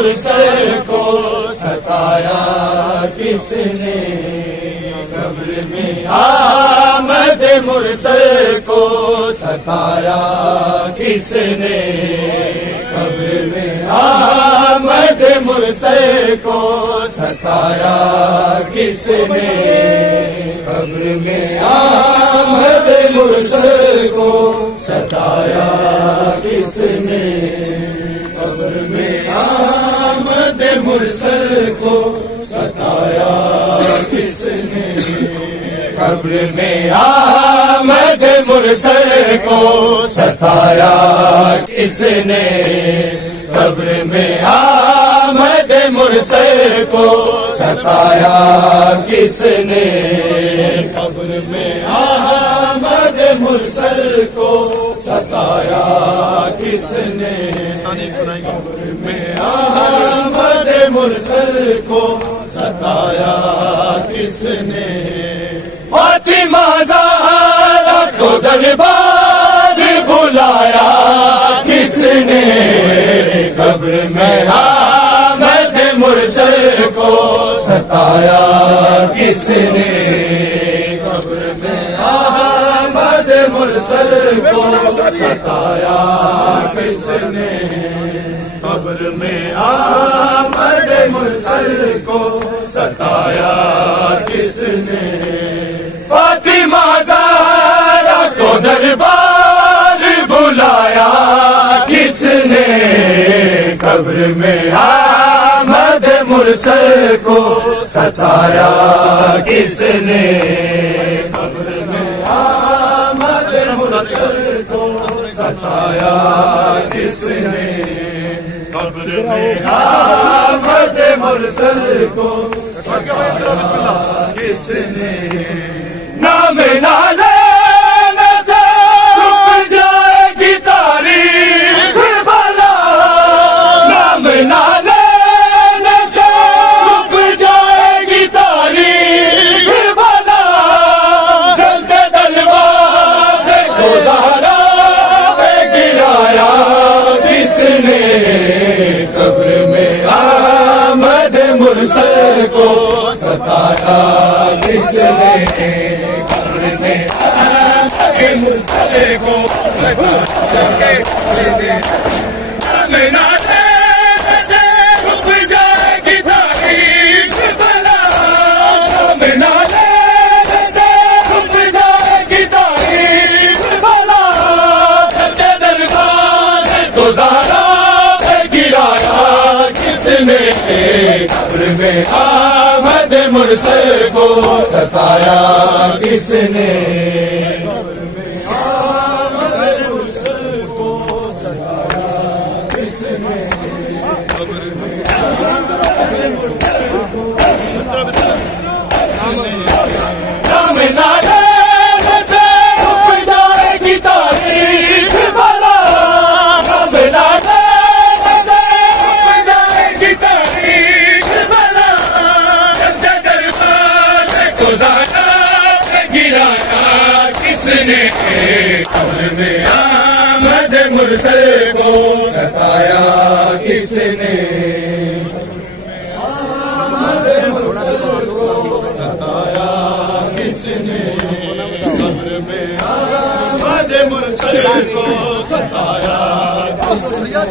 مرسل کو ستایا کس نے؟ قبر میں احمد مرسل کو ستایا کس نے؟ قبر میں احمد مرسل کو ستایا کس نے؟ قبر میں احمد مرسل کو ستایا کس نے؟ قبر میں احمد مرسل کو ستایا کس نے؟ قبر میں احمد مرسل کو ستایا کس نے؟ قبر میں احمد مرسل کو ستایا کس نے؟ قبر میں احمد مرسل کو ستایا کس نے؟ قبر میں احمد مرسل کو ستایا کس نے؟ فاطمہ زہرا کو دربار بلایا کس نے؟ قبر میں احمد مرسل کو ستایا کس نے؟ قبر میں احمد مرسل کو ستایا کس نے؟ قبر میں احمد مرسل کو ستایا کس نے؟ فاطمہ زہرا کو دربار بلایا کس نے؟ قبر میں احمد مرسل کو ستایا کس نے؟ قبر میں احمد مرسل کو ستایا کس نے؟ قبر میں احمد مرسل کو ستایا کس نے؟ نام نالے سے چھپ جائے گی تاریخ بلا، نام نالے سے چھپ جائے گی تاریخ بلا، جلتے دروازے کو زہرا پہ گرایا کس نے؟ قبر میں احمد مرسل کو ستایا کس نے؟ قبر میں احمد مرسل کو ستایا کس نے؟ نام نالے سے چھپ جائے گی تاریخ بلا، نام نالے سے چھپ جائے گی تاریخ بلا، جلتے دروازے کو زہرا پہ گرایا کس نے؟ قبر میں احمد مرسل کو ستایا کس نے؟ قبر میں احمد مرسل کو ستایا کس نے؟ قبر میں احمد مرسل کو ستایا کس نے؟ نام نالے سے چھپ جائے گی تاریخ بلا، نام نالے سے چھپ جائے گی تاریخ بلا، جلتے دروازے کو زہرا پہ گرایا کس نے؟ قبر میں احمد مرسل کو ستایا کس نے؟ احمد مرسل کو ستایا کس نے؟ قبر میں احمد مرسل کو ستایا کس نے؟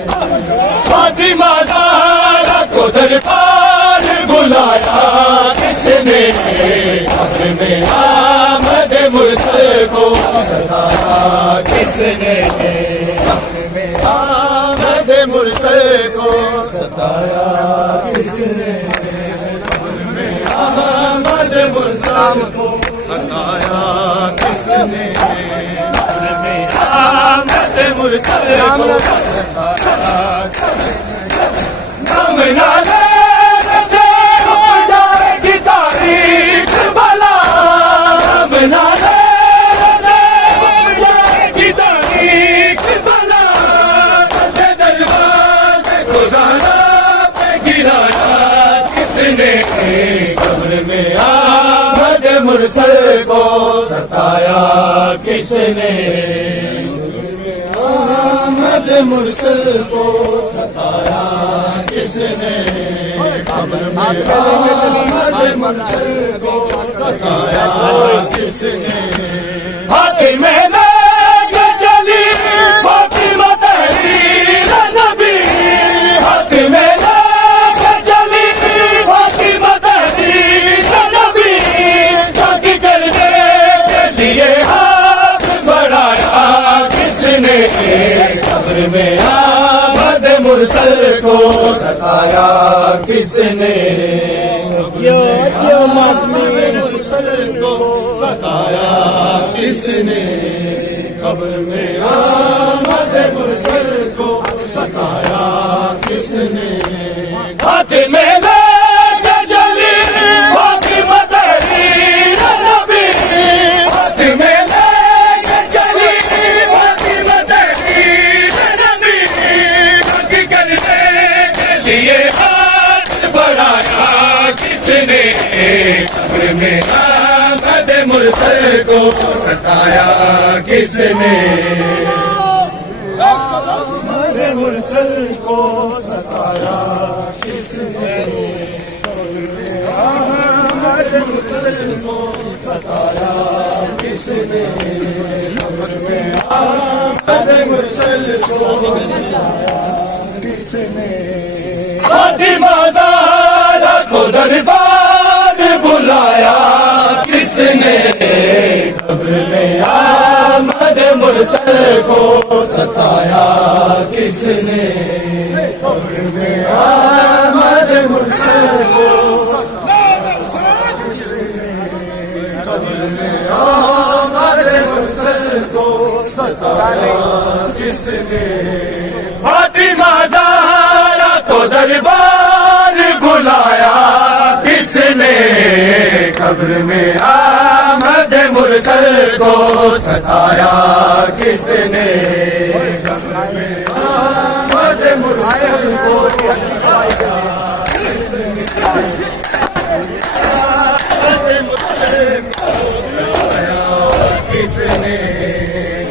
فاطمہ زہرا کو دربار بلایا کس نے؟ قبر میں احمد مرسل کو ستایا کس نے؟ قبر میں احمد مرسل کو ستایا کس نے؟ قبر میں احمد مرسل کو ستایا کس نے؟ قبر میں احمد مرسل کو ستایا کس نے؟ نام نالے سے چھپ جائے گی تاریخ بلا، نام نالے سے چھپ جائے گی تاریخ بلا، جلتے دروازے کو زہرا پہ گرایا کس نے؟ قبر میں احمد مرسل کو ستایا کس نے؟ احمد مرسل کو ستایا کس نے قبر میں آمد مرسل کو ستایا کس نے ہاتھ میں لے کے چلی فاطمہ تحریر نبی ہاتھ میں لے کے چلی فاطمہ تحریر نبی جنگ کرنے کے لیے ہاتھ بڑھایا کس نے قبر میں آمد مرسل کو ستایا کس نے مرسل کو ستایا کس نے قبر میں آمد مرسل کو ستایا کس نے ہاتھ میں لے کے چلی فاطمہ تحریر نبی ہاتھ میں لے کے چلی فاطمہ تحریر نبی جنگ کرنے کے لیے ہاتھ بڑھایا کس نے قبر میں آمد مرسل کو ستایا کس نے آمد مرسل کو ستایا کس نے آمد مرسل کو ستایا کس نے قبر میں آمد مرسل کو ستایا کس نے فاطمہ زہرا کو دربار بلایا کس نے قبر میں آمد مرسل کو ستایا کس نے قبر میں آمد مرسل کو قبر میں آمد مرسل کو ستایا کس نے فاطمہ زہرا کو دربار بلایا کس نے قبر میں آمد مرسل کو ستایا کس نے قبر میں آمد مرسل کو ستایا کس نے کس نے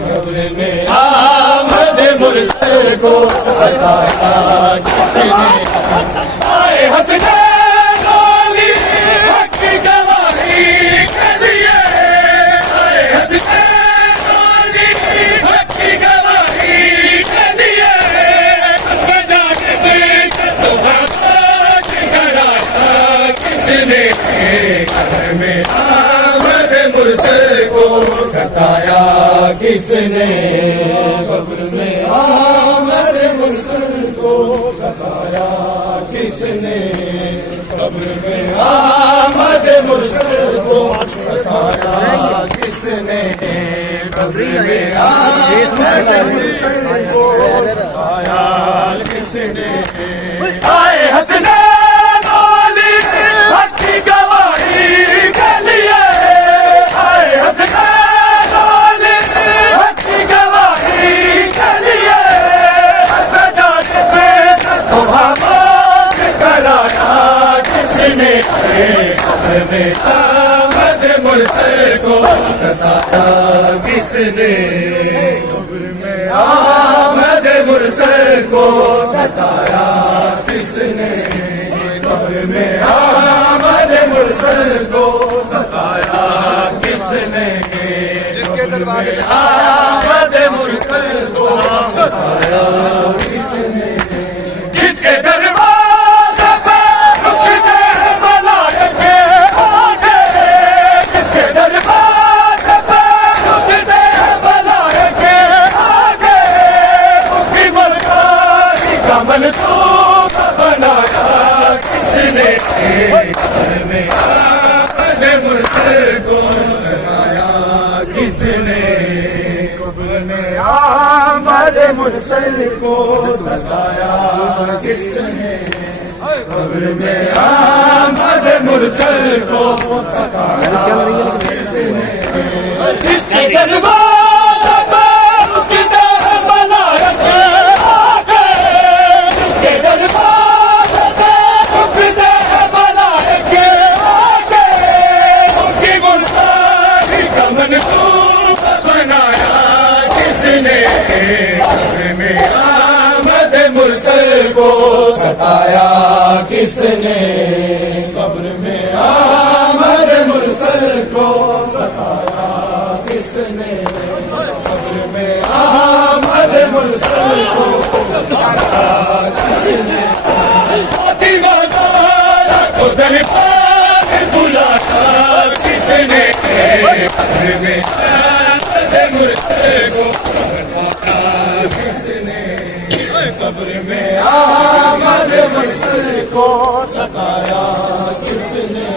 قبر میں آمد مرسل کو ستایا کس نے آئے حسنین علی حق کی گواہی کے لیے آئے حسنین علی حق کی گواہی کے لیے جانب تمہیں کرایا کس نے قبر میں آمد مرسل کو ستایا کس نے قبر میں آمد مرسل کو ستایا کس نے قبر میں آمد مرسل کو ستایا کس نے قبر میں آمد مرسل کو ستایا کس نے آئے حسنین علی حق کی گواہی کے لیے آئے حسنین علی حق کی گواہی کے لیے جانب تمہیں کرایا کس نے قبر میں آمد مرسل کو ستایا کس نے قبر میں آمد مرسل کو ستایا کس نے قبر میں آمد مرسل کو ستایا کس نے جس کے دربار میں آمد مرسل کو ستایا کس نے جس کے دربار منصوب بنایا کس نے قبر میں آمد مرسل کو ستایا کس نے قبر میں آمد مرسل کو ستایا کس نے قبر میں آمد مرسل کو ستایا کس نے جس کے دربار کو ستایا کس نے قبر میں احمد مرسل کو ستایا کس نے قبر میں احمد مرسل کو ستایا کس نے موتی بازار کو دربار بلایا کس نے قبر میں احمد مرسل کو ستایا کس نے قبر میں احمد مرسل کو ستایا کس نے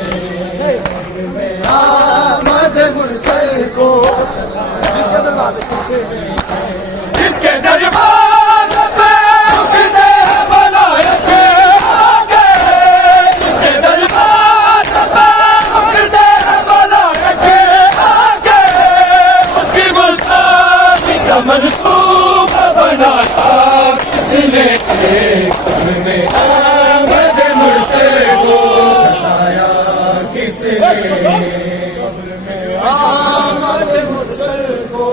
قبر میں احمد مرسل کو ستایا جس کے دربار کس نے جس کے دربار پہ رکتے ہیں ملائک آگے جس کے دربار پہ رکتے ہیں ملائک آگے اس کی گلزاری کا منصوبہ بنایا کس نے قبر میں احمد مرسل کو ستایا کس نے قبر میں احمد مرسل کو